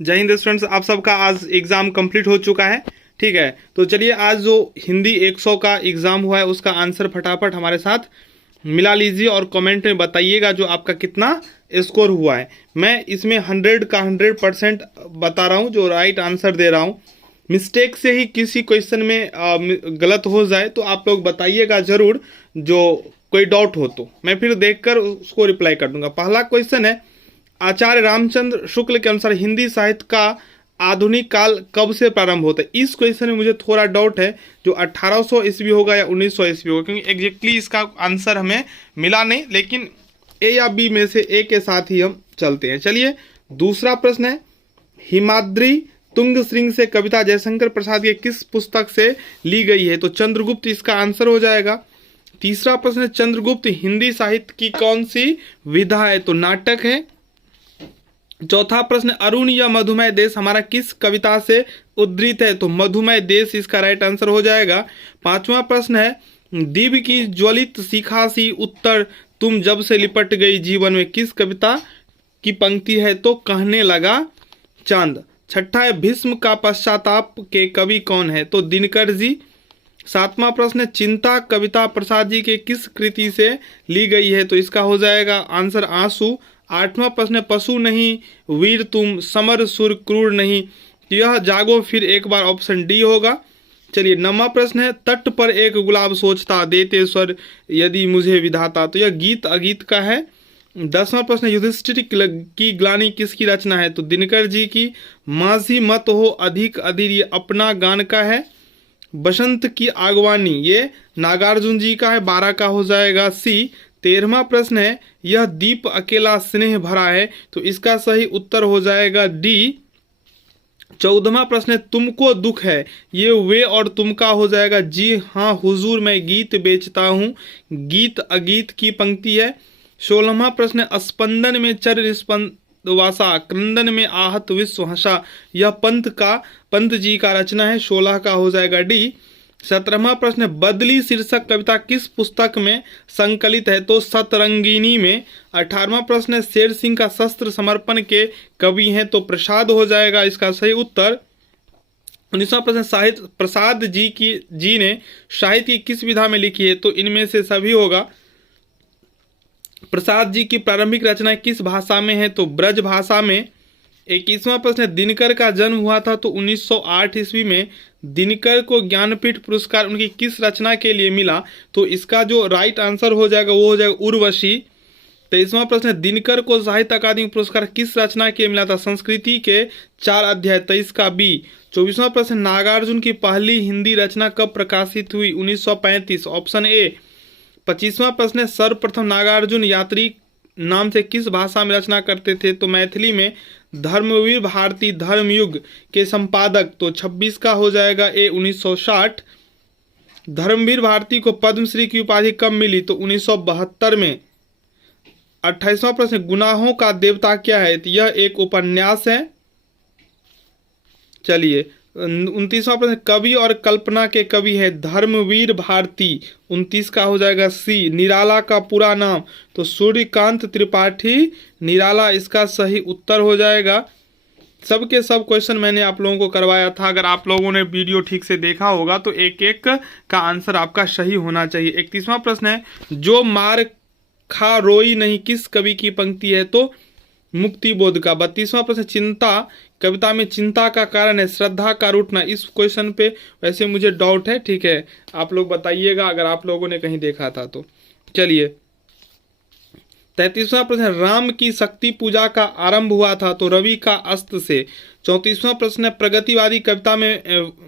जय हिंद स्टूडेंट्स, आप सबका आज एग्ज़ाम कंप्लीट हो चुका है। ठीक है, तो चलिए आज जो हिंदी 100 का एग्ज़ाम हुआ है उसका आंसर फटाफट हमारे साथ मिला लीजिए और कमेंट में बताइएगा जो आपका कितना स्कोर हुआ है। मैं इसमें 100 का 100% बता रहा हूँ, जो राइट आंसर दे रहा हूँ। मिस्टेक से ही किसी क्वेश्चन में गलत हो जाए तो आप लोग बताइएगा ज़रूर, जो कोई डाउट हो तो मैं फिर देखकर उसको रिप्लाई कर दूंगा। पहला क्वेश्चन है, आचार्य रामचंद्र शुक्ल के अनुसार हिंदी साहित्य का आधुनिक काल कब से प्रारंभ होता है। इस क्वेश्चन में मुझे थोड़ा डाउट है, जो 1800 ईस्वी होगा या 1900 ईस्वी होगा, क्योंकि एग्जैक्टली इसका आंसर हमें मिला नहीं, लेकिन ए या बी में से ए के साथ ही हम चलते हैं। चलिए दूसरा प्रश्न है, हिमाद्री तुंग श्रृंग से कविता जयशंकर प्रसाद के किस पुस्तक से ली गई है। तो चंद्रगुप्त इसका आंसर हो जाएगा। तीसरा प्रश्न है, चंद्रगुप्त हिंदी साहित्य की कौन सी विधा है। तो नाटक है। चौथा प्रश्न, अरुण या मधुमय देश हमारा किस कविता से उद्धृत है। तो मधुमय देश इसका राइट आंसर हो जाएगा। पांचवा प्रश्न है, दिव्य की ज्वलित शिखा सी उत्तर तुम जब से लिपट गई जीवन में किस कविता की पंक्ति है। तो कहने लगा चांद। छठा है, भीष्म का पश्चाताप के कवि कौन है। तो दिनकर जी। सातवां प्रश्न है, चिंता कविता प्रसाद जी के किस कृति से ली गई है। तो इसका हो जाएगा आंसर आंसू। आठवां प्रश्न है, पशु नहीं वीर तुम समर सुर क्रूर नहीं। यह जागो फिर एक बार ऑप्शन डी होगा। चलिए नौवां प्रश्न है, तट पर एक गुलाब सोचता देते स्वर यदि मुझे विधाता। तो यह गीत अगीत का है। 10वां प्रश्न, युधिष्ठिर की ग्लानि किसकी रचना है। तो दिनकर जी की। माझी मत हो अधिक अधीर ये अपना गान का है। बसंत की आगवानी ये नागार्जुन जी का है। 12 का हो जाएगा सी। 13वां प्रश्न है, यह दीप अकेला स्नेह भरा है। तो इसका सही उत्तर हो जाएगा डी। 14वां प्रश्न है, तुमको दुख है ये वे और तुम का हो जाएगा जी हाँ हुजूर मैं गीत बेचता हूँ। गीत अगीत की पंक्ति है। 16वां प्रश्न है, स्पंदन में चर वासा क्रंदन में आहत विश्व हंसा। यह पंत जी का रचना है। 16 का हो जाएगा डी। 17वां प्रश्न है, बदली शीर्षक कविता किस पुस्तक में संकलित है। तो सतरंगिनी में। 18वां प्रश्न है, शेर सिंह का शस्त्र समर्पण के कवि हैं। तो प्रसाद हो जाएगा इसका सही उत्तर। 19वां प्रश्न, साहित्य प्रसाद जी ने साहित्य की किस विधा में लिखी है। तो इनमें से सभी होगा। प्रसाद जी की प्रारंभिक रचना किस भाषा में है। तो ब्रज भाषा में। 21वां प्रश्न है, दिनकर का जन्म हुआ था तो 1908 ईस्वी में। दिनकर को ज्ञानपीठ पुरस्कार उनकी किस रचना के लिए मिला। तो इसका जो राइट आंसर हो जाएगा वो हो जाएगा उर्वशी। 23वां प्रश्न है, दिनकर को साहित्य अकादमी पुरस्कार किस रचना के लिए मिला था। संस्कृति के 4 अध्याय। 23 का बी। 24वां प्रश्न, नागार्जुन की पहली हिंदी रचना कब प्रकाशित हुई। 1935 ऑप्शन ए। 25वां प्रश्न है, सर्वप्रथम नागार्जुन यात्री नाम से किस भाषा में रचना करते थे। तो मैथिली में। धर्मवीर भारती धर्मयुग के संपादक। तो 26 का हो जाएगा ए 1960। धर्मवीर भारती को पद्मश्री की उपाधि कब मिली। तो 1972 में। 28वां प्रश्न, गुनाहों का देवता क्या है। तो यह एक उपन्यास है। चलिए 29वां प्रश्न, कवि और कल्पना के कवि है धर्मवीर भारती। 29 का हो जाएगा सी। निराला का पूरा नाम। तो सूर्यकांत त्रिपाठी निराला इसका सही उत्तर हो जाएगा। सबके सब क्वेश्चन मैंने आप लोगों को करवाया था। अगर आप लोगों ने वीडियो ठीक से देखा होगा तो एक एक का आंसर आपका सही होना चाहिए। 31वां प्रश्न है, जो मार खा रोई नहीं किस कवि की पंक्ति है। तो मुक्ति बोध का। 32वां प्रश्न, चिंता कविता में चिंता का कारण है श्रद्धा का रूठना। इस क्वेश्चन पे वैसे मुझे डाउट है, ठीक है, आप लोग बताइएगा अगर आप लोगों ने कहीं देखा था तो। चलिए 33वां प्रश्न, राम की शक्ति पूजा का आरंभ हुआ था। तो रवि का अस्त से। 34वां प्रश्न, प्रगतिवादी कविता में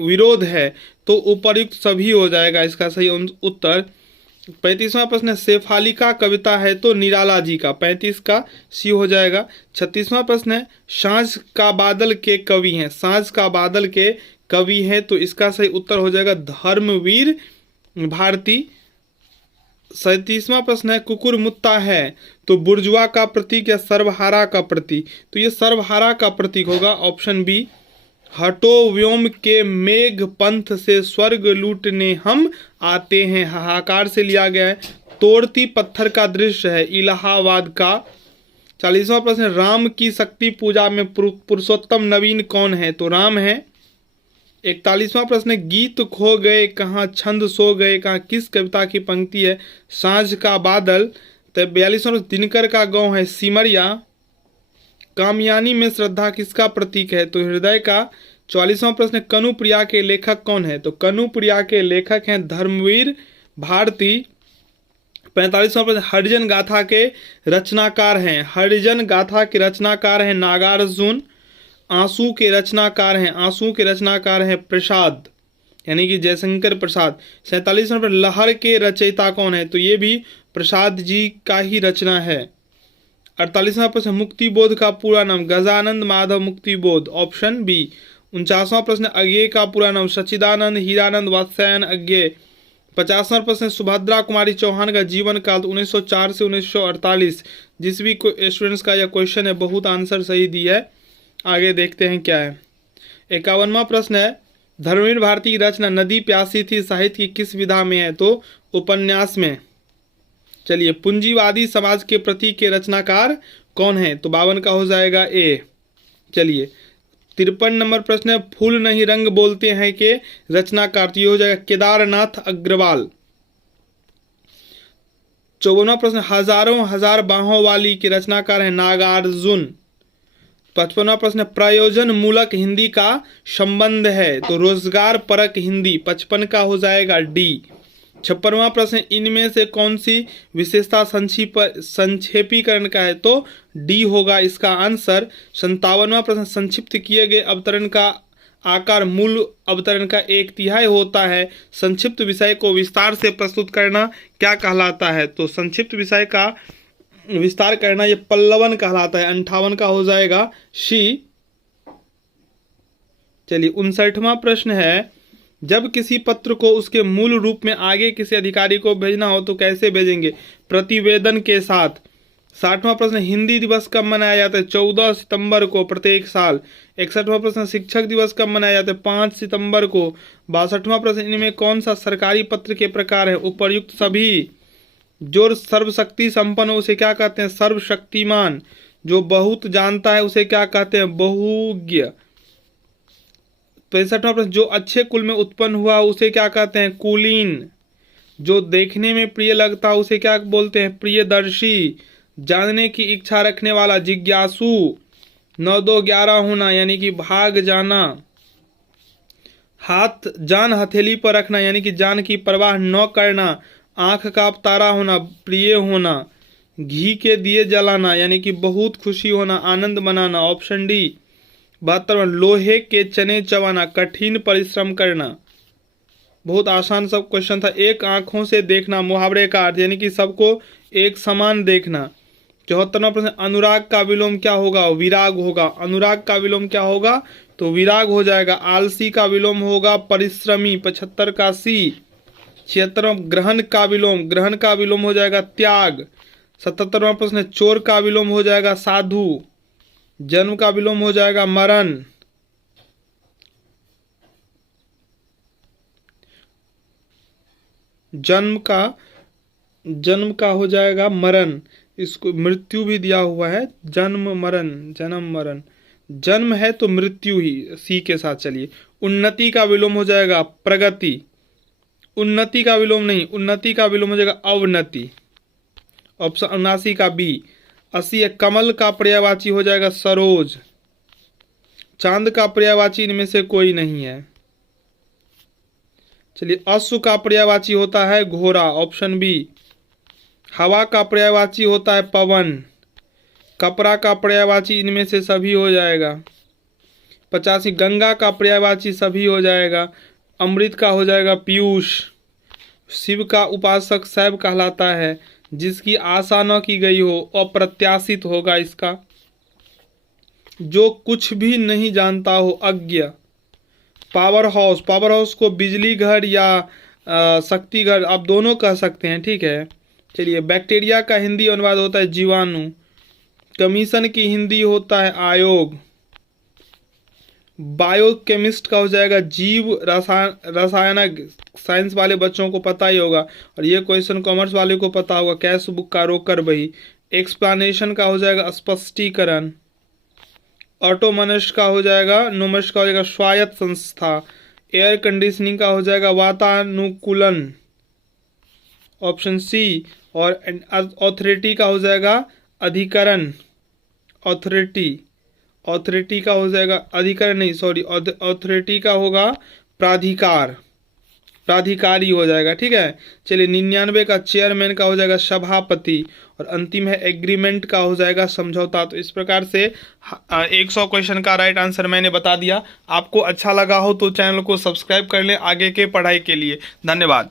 विरोध है। तो उपर्युक्त सभी हो जाएगा इसका सही उत्तर। 35वां प्रश्न, शेफालिका कविता है। तो निराला जी का। 35 का सी हो जाएगा। 36वां प्रश्न है, सांझ का बादल के कवि हैं। सांझ का बादल के कवि हैं। तो इसका सही उत्तर हो जाएगा धर्मवीर भारती। 37वां प्रश्न है, कुकुर मुत्ता है तो बुर्जुआ का प्रतीक या सर्वहारा का प्रतीक। तो ये सर्वहारा का प्रतीक होगा ऑप्शन बी। हटो व्योम के मेघ पंथ से स्वर्ग लूटने हम आते हैं। हाहाकार से लिया गया है। तोड़ती पत्थर का दृश्य है इलाहाबाद का। 40वां प्रश्न, राम की शक्ति पूजा में पुरुषोत्तम नवीन कौन है? तो राम है। 41वां प्रश्न, गीत खो गए कहाँ, छंद सो गए कहाँ, किस कविता की पंक्ति है? सांझ का बादल। तो 42वां प्रश्न, दिनकर का गांव है सिमरिया। कामयानी में श्रद्धा किसका प्रतीक है? तो हृदय का। 44वां प्रश्न, कनुप्रिया के लेखक कौन है? तो कनुप्रिया के लेखक हैं धर्मवीर भारती। 45वां प्रश्न, हरिजन गाथा के रचनाकार हैं। हरिजन गाथा के रचनाकार हैं नागार्जुन। आंसू के रचनाकार हैं, आंसू के रचनाकार हैं प्रसाद, यानी कि जयशंकर प्रसाद। 47वां प्रश्न, लहर के रचयिता कौन है? तो ये भी प्रसाद जी का ही रचना है। 48वां प्रश्न, मुक्ति बोध का पूरा नाम? गजानंद माधव मुक्ति बोध, ऑप्शन बी। 49वां प्रश्न, अज्ञेय का पूरा नाम? सच्चिदानंद हीरानंद वात्स्यायन अज्ञेय। 50वां प्रश्न, सुभद्रा कुमारी चौहान का जीवन काल 1904 से 1948। जिस भी स्टूडेंट्स का यह क्वेश्चन है बहुत आंसर सही दिया है। आगे देखते हैं क्या है। 51वां प्रश्न है, धर्मवीर भारती की रचना नदी प्यासी थी साहित्य की किस विधा में है? तो उपन्यास में। चलिए, पूंजीवादी समाज के प्रतीक के रचनाकार कौन है? तो 52 का हो जाएगा ए। चलिए, 53 नंबर प्रश्न है, फूल नहीं रंग बोलते हैं के रचनाकार? तो ये हो जाएगा केदारनाथ अग्रवाल। 54वां प्रश्न, हजारों हजार बाहों वाली के रचनाकार है नागार्जुन। 55वां प्रश्न, प्रयोजन मूलक हिंदी का संबंध है? तो रोजगार परक हिंदी। 55 का हो जाएगा डी। 56वां प्रश्न, इनमें से कौन सी विशेषता संक्षेपीकरण का है? तो डी होगा इसका आंसर। 57वां प्रश्न, संक्षिप्त किए गए अवतरण का आकार मूल अवतरण का 1/3 होता है। संक्षिप्त विषय को विस्तार से प्रस्तुत करना क्या कहलाता है? तो संक्षिप्त विषय का विस्तार करना ये पल्लवन कहलाता है। 58 का हो जाएगा सी। चलिए, 59वां प्रश्न है, जब किसी पत्र को उसके मूल रूप में आगे किसी अधिकारी को भेजना हो तो कैसे भेजेंगे? प्रतिवेदन के साथ। 60वां प्रश्न, हिंदी दिवस कब मनाया जाता है? 14 सितंबर को प्रत्येक साल। 61वां प्रश्न, शिक्षक दिवस कब मनाया जाता है? 5 सितंबर को। 62वां प्रश्न, इनमें कौन सा सरकारी पत्र के प्रकार है? उपर्युक्त सभी। जो सर्वशक्ति संपन्न हो उसे क्या कहते हैं? सर्वशक्तिमान। जो बहुत जानता है उसे क्या कहते हैं? बहुज्ञ। 65वां प्रश्न, जो अच्छे कुल में उत्पन्न हुआ उसे क्या कहते हैं? कुलीन। जो देखने में प्रिय लगता है उसे क्या बोलते हैं? प्रियदर्शी। जानने की इच्छा रखने वाला जिज्ञासु। 9 2 11 होना यानी कि भाग जाना। जान हथेली पर रखना यानी कि जान की परवाह न करना। आंख का तारा होना, प्रिय होना। घी के दिए जलाना यानी कि बहुत खुशी होना, आनंद मनाना, ऑप्शन डी। 72वां, लोहे के चने चबाना, कठिन परिश्रम करना। बहुत आसान सब क्वेश्चन था। एक आंखों से देखना, मुहावरे का अर्थ यानी कि सबको एक समान देखना। 74वां प्रश्न, अनुराग का विलोम क्या होगा? विराग होगा। अनुराग का विलोम क्या होगा? तो विराग हो जाएगा। आलसी का विलोम होगा परिश्रमी। 75 का सी। 76वां, ग्रहण का विलोम हो जाएगा त्याग। 77वां प्रश्न, चोर का विलोम हो जाएगा साधु। जन्म का विलोम हो जाएगा मरण। जन्म का हो जाएगा मरण। इसको मृत्यु भी दिया हुआ है, जन्म मरण, जन्म मरण। जन्म है तो मृत्यु ही सी के साथ। चलिए, उन्नति का विलोम हो जाएगा प्रगति। उन्नति का विलोम नहीं, उन्नति का विलोम हो जाएगा अवनति। ऑप्शन 79 का बी। 80, कमल का पर्यायवाची हो जाएगा सरोज। चांद का पर्यायवाची इनमें से कोई नहीं है। चलिए, अश्व का पर्यायवाची होता है घोड़ा, ऑप्शन बी। हवा का पर्यायवाची होता है पवन। कपड़ा का पर्यायवाची इनमें से सभी हो जाएगा। 85, गंगा का पर्यायवाची सभी हो जाएगा। अमृत का हो जाएगा पीयूष। शिव का उपासक शैव कहलाता है। जिसकी आशा न की गई हो अप्रत्याशित होगा इसका। जो कुछ भी नहीं जानता हो अज्ञ। पावर हाउस को बिजली घर या शक्ति घर आप दोनों कह सकते हैं, ठीक है। चलिए, बैक्टीरिया का हिंदी अनुवाद होता है जीवाणु। कमीशन की हिंदी होता है आयोग। बायोकेमिस्ट का हो जाएगा जीव रसायन। साइंस वाले बच्चों को पता ही होगा और ये क्वेश्चन कॉमर्स वाले को पता होगा। कैश बुक का रोकर बही। एक्सप्लानेशन का हो जाएगा स्पष्टीकरण। ऑटोनमस का हो जाएगा, नोमस का हो जाएगा स्वायत्त संस्था। एयर कंडीशनिंग का हो जाएगा वातानुकूलन, ऑप्शन सी। और ऑथोरिटी का हो जाएगा अधिकरण, ऑथोरिटी। ऑथोरिटी का हो जाएगा अधिकरण नहीं, सॉरी, ऑथोरिटी का होगा प्राधिकार, प्राधिकारी हो जाएगा। ठीक है, चलिए 99 का चेयरमैन का हो जाएगा सभापति, और अंतिम है एग्रीमेंट का हो जाएगा समझौता। तो इस प्रकार से 100 क्वेश्चन का राइट आंसर मैंने बता दिया। आपको अच्छा लगा हो तो चैनल को सब्सक्राइब कर लें आगे के पढ़ाई के लिए। धन्यवाद।